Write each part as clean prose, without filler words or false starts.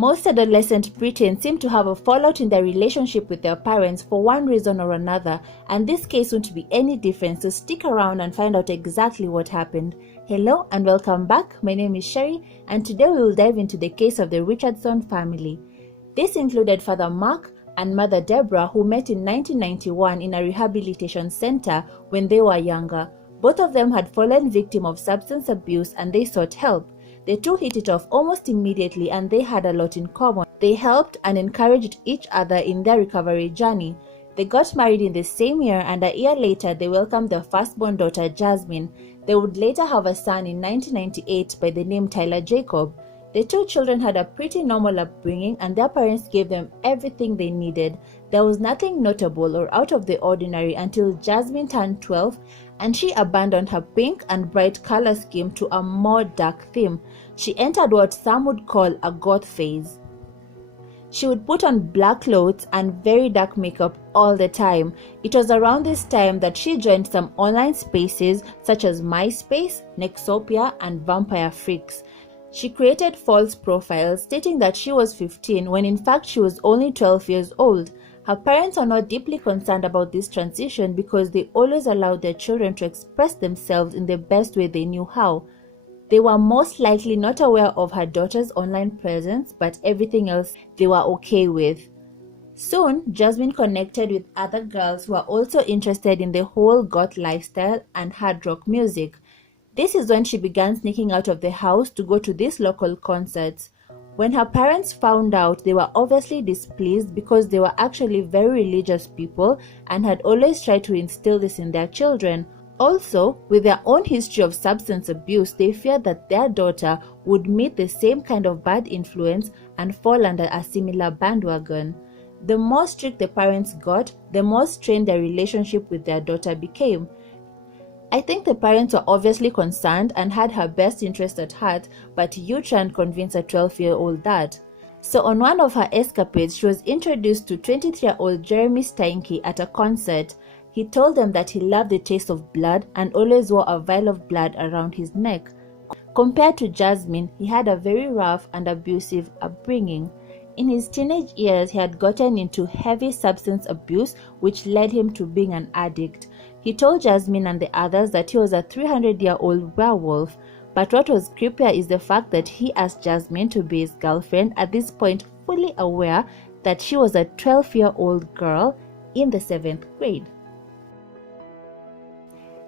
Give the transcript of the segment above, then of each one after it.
Most adolescent preteens seem to have a fallout in their relationship with their parents for one reason or another, and this case won't be any different, so stick around and find out exactly what happened. Hello and welcome back. My name is Sherry, and today we will dive into the case of the Richardson family. This included Father Marc and Mother Deborah, who met in 1991 in a rehabilitation center when they were younger. Both of them had fallen victim of substance abuse and they sought help. The two hit it off almost immediately and they had a lot in common. They helped and encouraged each other in their recovery journey. They got married in the same year, and a year later they welcomed their firstborn daughter Jasmine. They would later have a son in 1998 by the name Tyler Jacob. The two children had a pretty normal upbringing and their parents gave them everything they needed. There was nothing notable or out of the ordinary until Jasmine turned 12 and she abandoned her pink and bright color scheme to a more dark theme. She entered what some would call a goth phase. She would put on black clothes and very dark makeup all the time. It was around this time that she joined some online spaces such as MySpace, Nexopia, and Vampire Freaks. She created false profiles stating that she was 15 when in fact she was only 12 years old. Her parents are not deeply concerned about this transition because they always allowed their children to express themselves in the best way they knew how. They were most likely not aware of her daughter's online presence, but everything else they were okay with. Soon, Jasmine connected with other girls who were also interested in the whole goth lifestyle and hard rock music. This is when she began sneaking out of the house to go to these local concerts. When her parents found out, they were obviously displeased because they were actually very religious people and had always tried to instill this in their children. Also, with their own history of substance abuse, they feared that their daughter would meet the same kind of bad influence and fall under a similar bandwagon. The more strict the parents got, the more strained their relationship with their daughter became. I think the parents were obviously concerned and had her best interest at heart, but you try and convince a 12-year-old that. So on one of her escapades, she was introduced to 23-year-old Jeremy Steinke at a concert. He told them that he loved the taste of blood and always wore a vial of blood around his neck. Compared to Jasmine, he had a very rough and abusive upbringing. In his teenage years, he had gotten into heavy substance abuse, which led him to being an addict. He told Jasmine and the others that he was a 300-year-old werewolf, but what was creepier is the fact that he asked Jasmine to be his girlfriend, at this point fully aware that she was a 12-year-old girl in the 7th grade.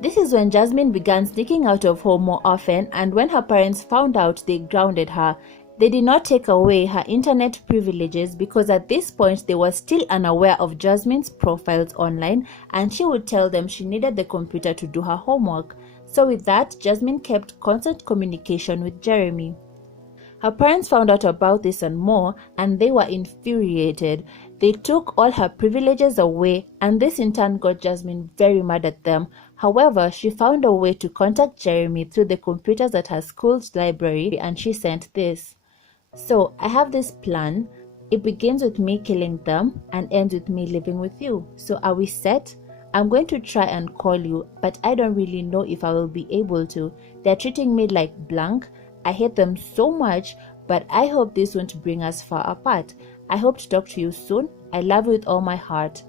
This is when Jasmine began sneaking out of home more often, and when her parents found out, they grounded her. They did not take away her internet privileges because at this point they were still unaware of Jasmine's profiles online, and she would tell them she needed the computer to do her homework. So with that, Jasmine kept constant communication with Jeremy. Her parents found out about this and more, and they were infuriated. They took all her privileges away, and this in turn got Jasmine very mad at them. However, she found a way to contact Jeremy through the computers at her school's library, and she sent this. So, I have this plan. It begins with me killing them and ends with me living with you. So, are we set? I'm going to try and call you, but I don't really know if I will be able to. They're treating me like blank. I hate them so much, but I hope this won't bring us far apart. I hope to talk to you soon. I love you with all my heart.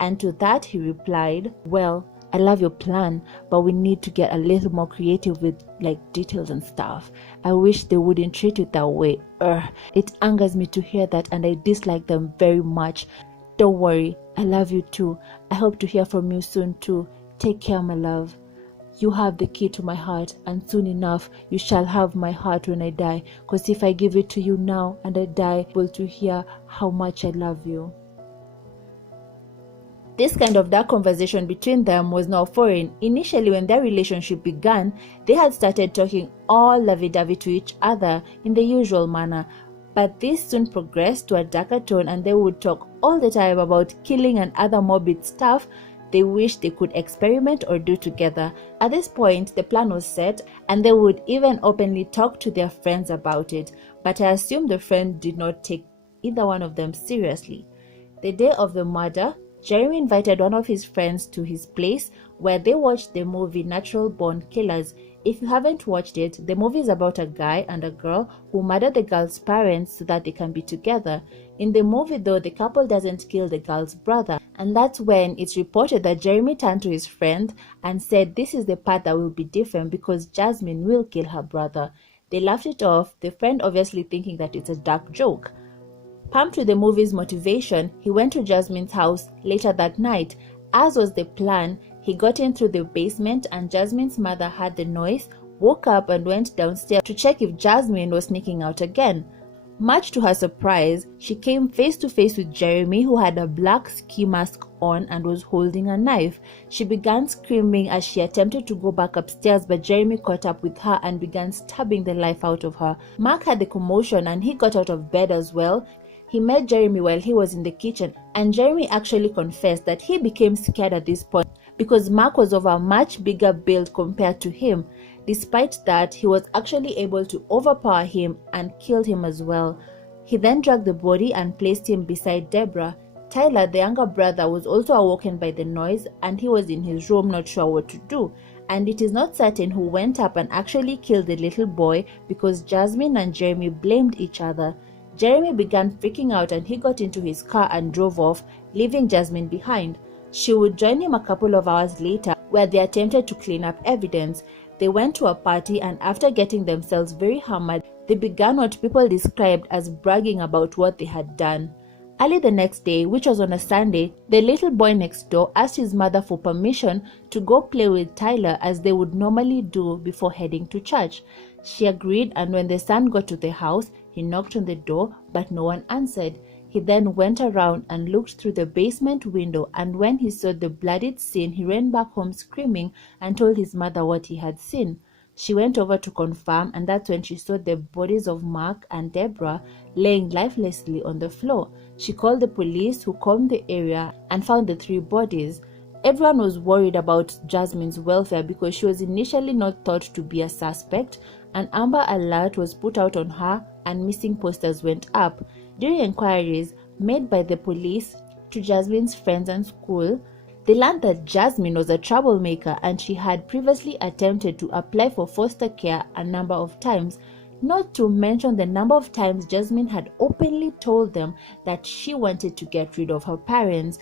And to that he replied, well, I love your plan, but we need to get a little more creative with details and stuff. I wish they wouldn't treat it that way. It angers me to hear that and I dislike them very much. Don't worry, I love you too. I hope to hear from you soon too. Take care, my love. You have the key to my heart, and soon enough you shall have my heart when I die, because if I give it to you now and I die, able to hear how much I love you. This kind of dark conversation between them was not foreign. Initially, when their relationship began, they had started talking all lovey-dovey to each other in the usual manner, but this soon progressed to a darker tone and they would talk all the time about killing and other morbid stuff they wished they could experiment or do together. At this point, the plan was set and they would even openly talk to their friends about it, but I assume the friend did not take either one of them seriously. The day of the murder, Jeremy invited one of his friends to his place where they watched the movie Natural Born Killers. If you haven't watched it, the movie is about a guy and a girl who murder the girl's parents so that they can be together. In the movie though, the couple doesn't kill the girl's brother, and that's when it's reported that Jeremy turned to his friend and said this is the part that will be different because Jasmine will kill her brother. They laughed it off, the friend obviously thinking that it's a dark joke. Pumped with the movie's motivation, he went to Jasmine's house later that night. As was the plan, he got in through the basement and Jasmine's mother heard the noise, woke up and went downstairs to check if Jasmine was sneaking out again. Much to her surprise, she came face to face with Jeremy, who had a black ski mask on and was holding a knife. She began screaming as she attempted to go back upstairs, but Jeremy caught up with her and began stabbing the life out of her. Marc had the commotion and he got out of bed as well. He met Jeremy while he was in the kitchen, and Jeremy actually confessed that he became scared at this point because Marc was of a much bigger build compared to him. Despite that, he was actually able to overpower him and killed him as well. He then dragged the body and placed him beside Deborah. Tyler, the younger brother, was also awoken by the noise and he was in his room not sure what to do. And it is not certain who went up and actually killed the little boy because Jasmine and Jeremy blamed each other. Jeremy began freaking out and he got into his car and drove off, leaving Jasmine behind. She would join him a couple of hours later where they attempted to clean up evidence. They went to a party and after getting themselves very hammered, they began what people described as bragging about what they had done. Early the next day, which was on a Sunday, the little boy next door asked his mother for permission to go play with Tyler as they would normally do before heading to church. She agreed, and when the son got to the house, he knocked on the door, but no one answered. He then went around and looked through the basement window, and when he saw the bloodied scene, he ran back home screaming and told his mother what he had seen. She went over to confirm, and that's when she saw the bodies of Marc and Deborah laying lifelessly on the floor. She called the police, who combed the area and found the 3 bodies. Everyone was worried about Jasmine's welfare because she was initially not thought to be a suspect. An Amber Alert was put out on her and missing posters went up. During inquiries made by the police to Jasmine's friends and school, they learned that Jasmine was a troublemaker and she had previously attempted to apply for foster care a number of times, not to mention the number of times Jasmine had openly told them that she wanted to get rid of her parents.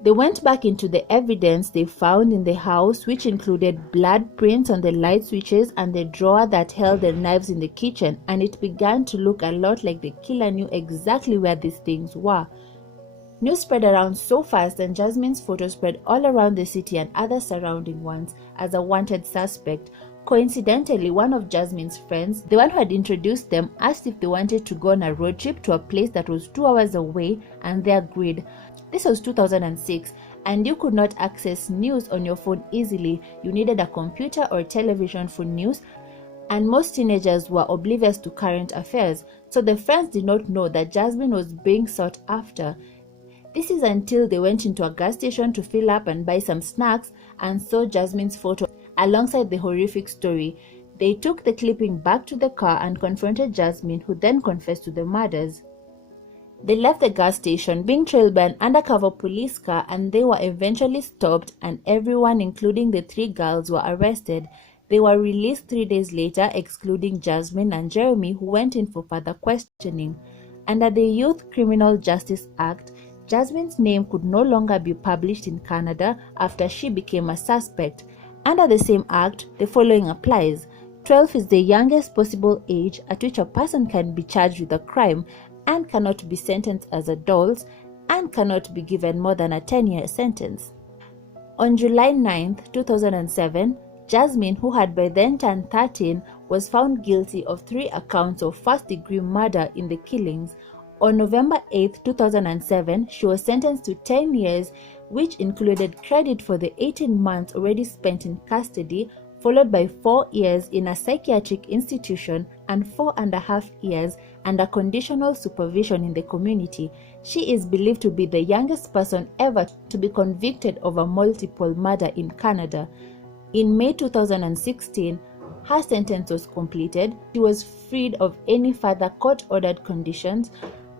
They went back into the evidence they found in the house, which included blood prints on the light switches and the drawer that held the knives in the kitchen, and it began to look a lot like the killer knew exactly where these things were. News spread around so fast and Jasmine's photo spread all around the city and other surrounding ones as a wanted suspect. Coincidentally, one of Jasmine's friends, the one who had introduced them, asked if they wanted to go on a road trip to a place that was 2 hours away, and they agreed. This was 2006, and you could not access news on your phone easily. You needed a computer or television for news, and most teenagers were oblivious to current affairs, so the friends did not know that Jasmine was being sought after. This is until they went into a gas station to fill up and buy some snacks and saw Jasmine's photo alongside the horrific story. They took the clipping back to the car and confronted Jasmine, who then confessed to the murders. They left the gas station, being trailed by an undercover police car, and they were eventually stopped, and everyone, including the 3 girls, were arrested. They were released 3 days later, excluding Jasmine and Jeremy, who went in for further questioning. Under the Youth Criminal Justice Act, Jasmine's name could no longer be published in Canada after she became a suspect. Under the same act, the following applies. 12 is the youngest possible age at which a person can be charged with a crime and cannot be sentenced as adults and cannot be given more than a 10-year sentence. On July 9, 2007, Jasmine, who had by then turned 13, was found guilty of 3 accounts of first-degree murder in the killings. On November 8, 2007, she was sentenced to 10 years, which included credit for the 18 months already spent in custody, followed by 4 years in a psychiatric institution and 4.5 years under conditional supervision in the community. She is believed to be the youngest person ever to be convicted of a multiple murder in Canada. In May 2016, her sentence was completed. She was freed of any further court-ordered conditions.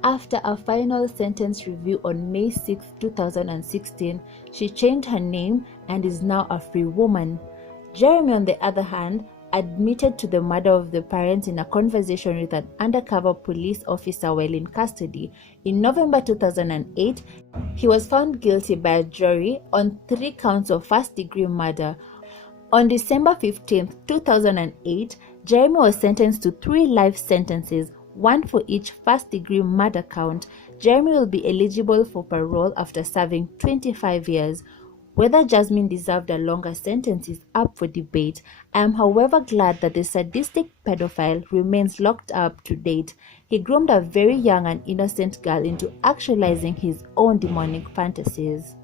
After a final sentence review on May 6, 2016, she changed her name and is now a free woman. Jeremy, on the other hand, admitted to the murder of the parents in a conversation with an undercover police officer while in custody. In November 2008, he was found guilty by a jury on 3 counts of first-degree murder. On December 15, 2008, Jeremy was sentenced to 3 life sentences, 1 for each first-degree murder count. Jeremy will be eligible for parole after serving 25 years. Whether Jasmine deserved a longer sentence is up for debate. I am, however, glad that the sadistic pedophile remains locked up to date. He groomed a very young and innocent girl into actualizing his own demonic fantasies.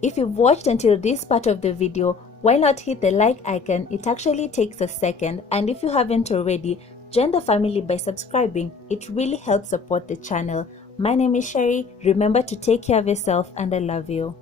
If you've watched until this part of the video, why not hit the like icon? It actually takes a second, and if you haven't already, join the family by subscribing. It really helps support the channel. My name is Sherry. Remember to take care of yourself, and I love you.